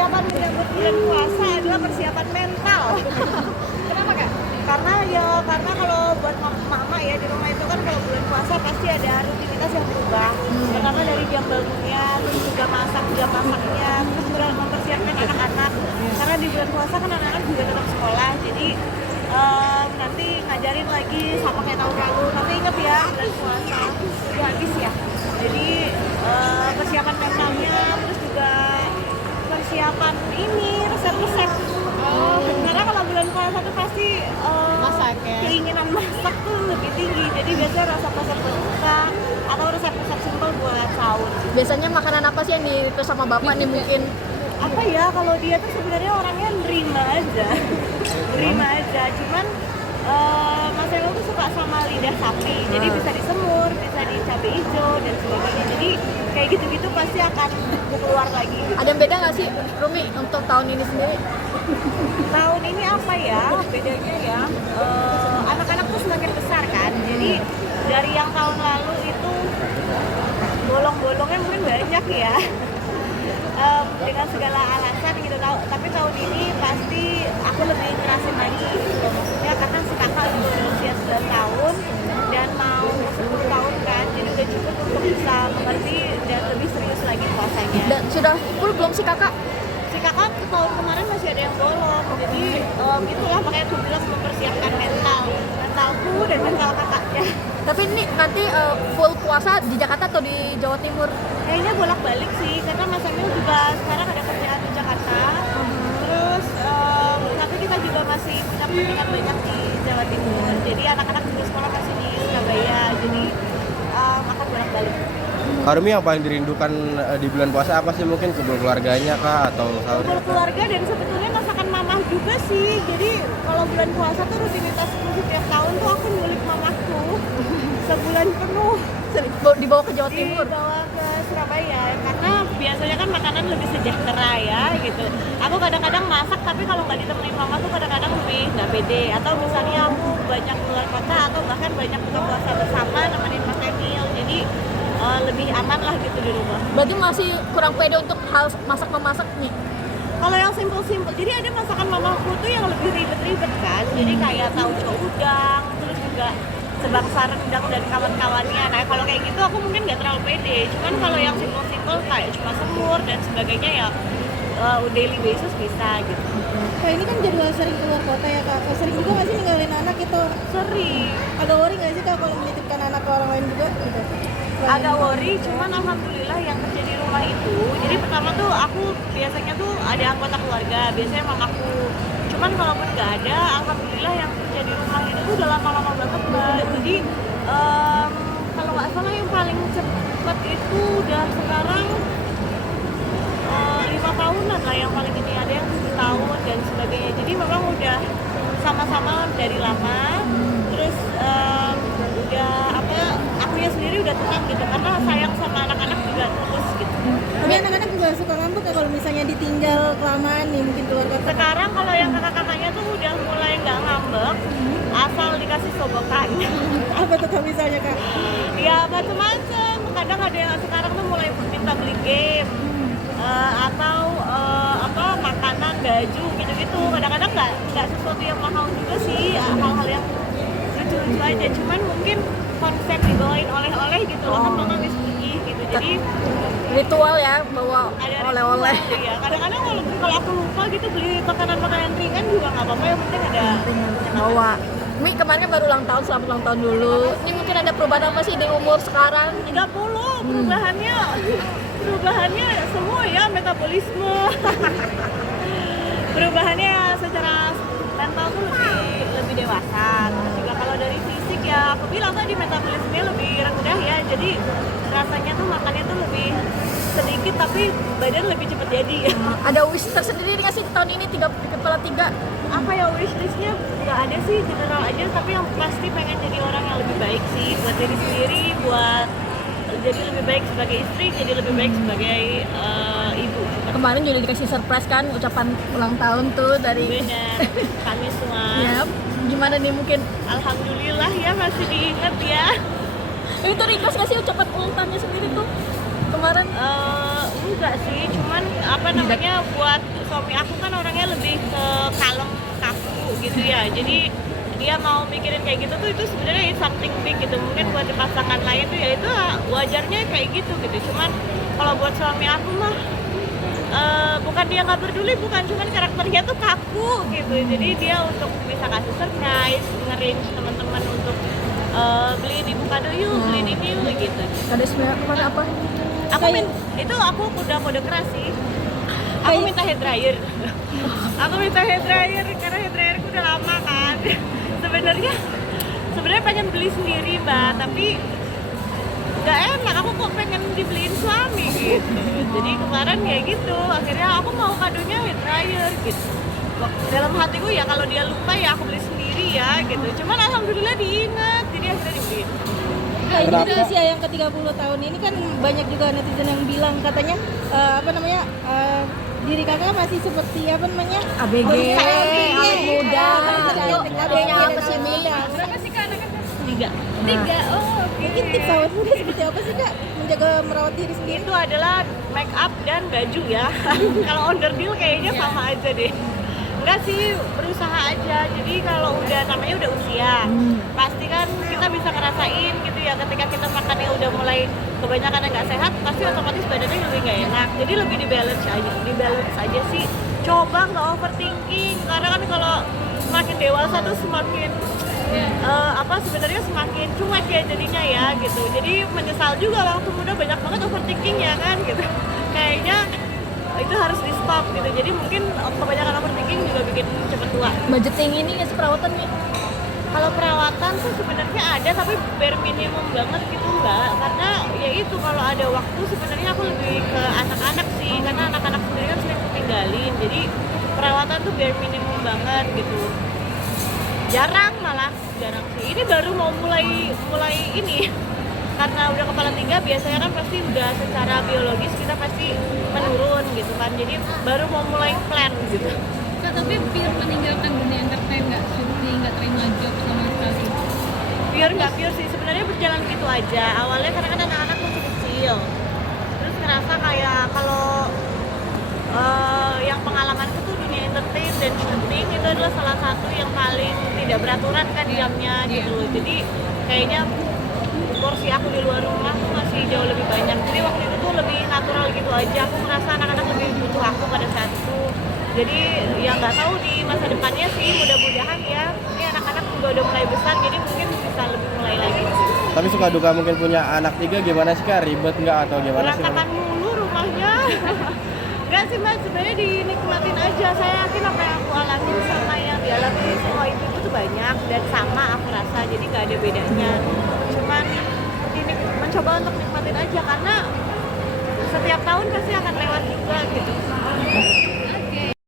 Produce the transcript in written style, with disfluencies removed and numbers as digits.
persiapan menyambut bulan puasa adalah persiapan mental. Kenapa Kak? Karena kalau buat mama ya di rumah itu kan kalau bulan puasa pasti ada rutinitas yang berubah. Pertama dari jam bangunnya, terus juga masaknya, terus juga mempersiapkan anak-anak. Karena di bulan puasa kan anak-anak juga tetap sekolah, jadi nanti ngajarin lagi sama kayak tahun lalu. Nanti inget ya bulan puasa udah habis ya. Jadi persiapan mentalnya, terus juga persiapan ini resep-resep. Karena kalau bulan puasa tuh pasti Masak ya? keinginan masak tuh lebih tinggi. Jadi biasanya resep-resep berbuka atau resep-resep simpel buat sahur. Biasanya makanan apa sih yang itu sama bapak nih mungkin? Apa ya, kalau dia tuh sebenarnya orangnya nerima aja. Cuman Mas Elo tuh suka sama lidah sapi, jadi bisa disemur, bisa di cabai hijau dan sebagainya. Jadi kayak gitu-gitu pasti akan keluar lagi. Ada yang beda nggak sih Rumi untuk tahun ini sendiri? Tahun ini apa ya bedanya ya? Anak-anak tuh semakin besar kan, jadi dari yang tahun lalu itu bolong-bolongnya mungkin banyak ya. Dengan segala alasan gitu, tapi tahun ini pasti aku lebih ngerasin lagi gitu. Maksudnya karena si kakak juga udah usia 9 tahun dan mau 10 tahun kan, jadi udah cukup untuk bisa mengerti dan lebih serius lagi puasanya. Dan sudah full belum sih kakak? Si kakak tahun kemarin masih ada yang bolong, jadi itulah makanya aku bilang mempersiapkan mentalku dan mental kakaknya. Tapi ini nanti full puasa di Jakarta atau di Jawa Timur? Kayaknya bolak-balik sih, karena Mas Emil juga sekarang ada kerjaan di Jakarta. Terus tapi kita juga masih punya kepentingan banyak di Jawa Timur. Jadi anak-anak juga sekolah masih di Surabaya, jadi akan bolak-balik. Kak Rumi, yang paling dirindukan di bulan puasa apa sih? Mungkin kumpul keluarganya kah atau sahur? Kumpul keluarga dan sebetulnya masakan mama juga sih. Jadi kalau bulan puasa tuh rutinitasku setiap tahun tuh aku ngulik mamaku sebulan penuh. Dibawa ke Jawa Timur? Dibawa ke Surabaya, karena biasanya kan makanan lebih sejahtera ya gitu. Aku kadang-kadang masak, tapi kalau nggak ditemenin mama tuh kadang-kadang lebih nggak pede. Atau misalnya aku banyak keluar kota atau bahkan banyak buka puasa bersama nemenin Mas Emil. Jadi lebih aman lah gitu di rumah. Berarti masih kurang pede untuk hal masak-memasak nih? Kalau yang simpel-simpel, jadi ada masakan mamaku tuh yang lebih ribet-ribet kan. Jadi kayak tauco udang, terus juga sebangsa rendang dan kawan-kawannya. Nah kalau kayak gitu aku mungkin nggak terlalu pede. Cuman kalau yang simpel-simpel kayak cuma semur dan sebagainya ya daily basis bisa gitu. Kak ini kan jadwal sering keluar kota ya Kak. Sering juga nggak sih ninggalin anak gitu? Sering. Agak worry nggak sih Kak kalau menitipkan anak ke orang lain juga gitu? Agak worry, cuman alhamdulillah yang kerja di rumah itu, jadi pertama tuh aku biasanya tuh ada anggota keluarga, biasanya mamaku. Cuman kalaupun nggak ada, alhamdulillah yang kerja di rumah itu tuh udah lama-lama banget Mbak. Jadi kalau nggak salah yang paling cepat itu udah sekarang 5 tahunan lah yang paling ini, ada yang 7 tahun dan sebagainya. Jadi memang udah sama-sama dari lama. Terus udah akunya sendiri udah tenang gitu, karena sayang sama anak-anak juga terus gitu. Tapi anak-anak juga suka ngambek ya kalau misalnya ditinggal kelamaan nih mungkin keluar kota. Sekarang kalau yang kakak-kakaknya tuh udah mulai nggak ngambek, asal dikasih sobokan. Apa tuh Kak misalnya Kak? Ya macam-macam. Kadang ada yang sekarang tuh mulai minta beli game atau makanan, baju gitu-gitu. Kadang-kadang nggak sesuatu yang mahal juga sih, hal-hal yang lucu-lucu aja. Cuman mungkin konsep dibawain oleh-oleh gitu loh, kan mama habis pergi gitu. Jadi Ritual ya, bawa ada oleh-oleh. ritual, ya. Kadang-kadang kalau aku lupa gitu beli makanan-makanan ringan juga nggak apa-apa, yang penting ada Bawa. Mi kemarin kan baru ulang tahun, selamat ulang tahun dulu. Ini mungkin ada perubahan apa sih di umur sekarang? 30. Perubahannya semua ya, metabolisme. Perubahannya secara mental tuh lebih dewasa. Terus juga kalau dari fisik ya aku bilang tadi metabolismenya lebih rendah ya, jadi rasanya tuh makannya tuh lebih sedikit tapi badan lebih cepat jadi. Ada wish tersendiri nggak sih tahun ini kepala tiga? Apa ya wishlistnya nggak ada sih, general aja, tapi yang pasti pengen jadi orang yang lebih baik sih buat diri sendiri, buat jadi lebih baik sebagai istri, jadi lebih baik sebagai ibu. Kemarin juga dikasih surprise kan ucapan ulang tahun tuh dari Benar, kami semua. Yap. Gimana nih mungkin? Alhamdulillah ya masih diingat ya. Itu request nggak sih ucapan ulang tahunnya sendiri tuh kemarin? juga sih, cuman apa namanya buat suami aku kan orangnya lebih ke kalem, kaku gitu ya. Jadi dia mau mikirin kayak gitu tuh itu sebenarnya it's something big gitu. Mungkin buat pasangan lain tuh ya itu wajarnya kayak gitu gitu. Cuman kalau buat suami aku mah bukan dia nggak peduli, bukan, cuman karakternya tuh kaku gitu. Jadi dia untuk bisa kasih surprise, nge-range teman-teman untuk beliin ibu kado yuk, beliin ini yuk gitu. Kado istimewa kemarin apa? Itu aku udah kode keras sih. Aku minta hair dryer. Aku minta hair dryer karena hair dryerku udah lama kan. Sebenarnya pengen beli sendiri mbak, tapi nggak enak. Aku kok pengen dibeliin suami gitu. Jadi kemarin kayak gitu. Akhirnya aku mau kadonya hair dryer gitu. Dalam hatiku ya kalau dia lupa ya aku beli sendiri ya gitu. Cuman alhamdulillah diingat, jadi akhirnya dibeliin. Nah, ini di usia yang ke-30 tahun ini kan banyak juga netizen yang bilang katanya diri kakak masih seperti ABG, awet muda. ABG apa sih, Mi? Berapa sih kak anaknya? 3. Oh, mungkin tips awet muda seperti apa sih kak? Menjaga merawat diri sendiri. Itu adalah make up dan baju ya. Kalau under deal kayaknya sama aja deh. Enggak sih, berusaha aja. Jadi kalau namanya udah usia, pasti kan kita bisa ngerasain gitu ya. Ketika kita makannya udah mulai kebanyakan yang nggak sehat, pasti otomatis badannya lebih nggak enak. Jadi lebih di balance aja sih. Coba nggak overthinking, karena kan kalau semakin dewasa tuh semakin sebenarnya semakin cuek ya jadinya ya gitu. Jadi menyesal juga waktu muda banyak banget overthinking ya kan gitu. Kayaknya itu harus di stop gitu. Jadi mungkin kebanyakan overthinking juga bikin cepet tua. Budgeting ini nggak sih perawatan nih? Kalau perawatan tuh sebenarnya ada, tapi bare minimum banget gitu enggak. Karena ya itu kalau ada waktu sebenarnya aku lebih ke anak-anak sih, karena anak-anak sendiri kan sering tinggalin. Jadi perawatan tuh bare minimum banget gitu. Jarang sih. Ini baru mau mulai ini. Karena udah kepala 3 biasanya kan pasti udah secara biologis kita pasti menurun gitu kan. Jadi baru mau mulai plan gitu. Kak, tapi pure meninggalkan dunia entertain nggak? Syuting, nggak terima job sama sekali? Nggak pure sih, sebenarnya berjalan gitu aja. Awalnya karena kan anak-anak masih kecil, terus ngerasa kayak kalau yang pengalamanku tuh dunia entertain dan syuting itu adalah salah satu yang paling tidak beraturan kan jamnya gitu loh. Jadi kayaknya porsi aku di luar rumah tuh masih jauh lebih banyak. Jadi waktu itu tuh lebih natural gitu aja. Aku merasa anak-anak lebih butuh aku pada saat itu. Jadi ya nggak tahu di masa depannya sih, mudah-mudahan ya ini anak-anak juga udah mulai besar, jadi mungkin bisa lebih mulai lagi. Tapi suka duka mungkin punya anak 3 gimana sih kak? Ribet nggak atau gimana sih? Berantakan mulu rumahnya. Nggak sih mbak, sebenarnya dinikmatin aja. Saya yakin apa yang aku alami sama yang dialami semua ibu tuh banyak dan sama aku rasa, jadi nggak ada bedanya. Cuman mencoba untuk nikmatin aja karena setiap tahun pasti akan lewat juga gitu.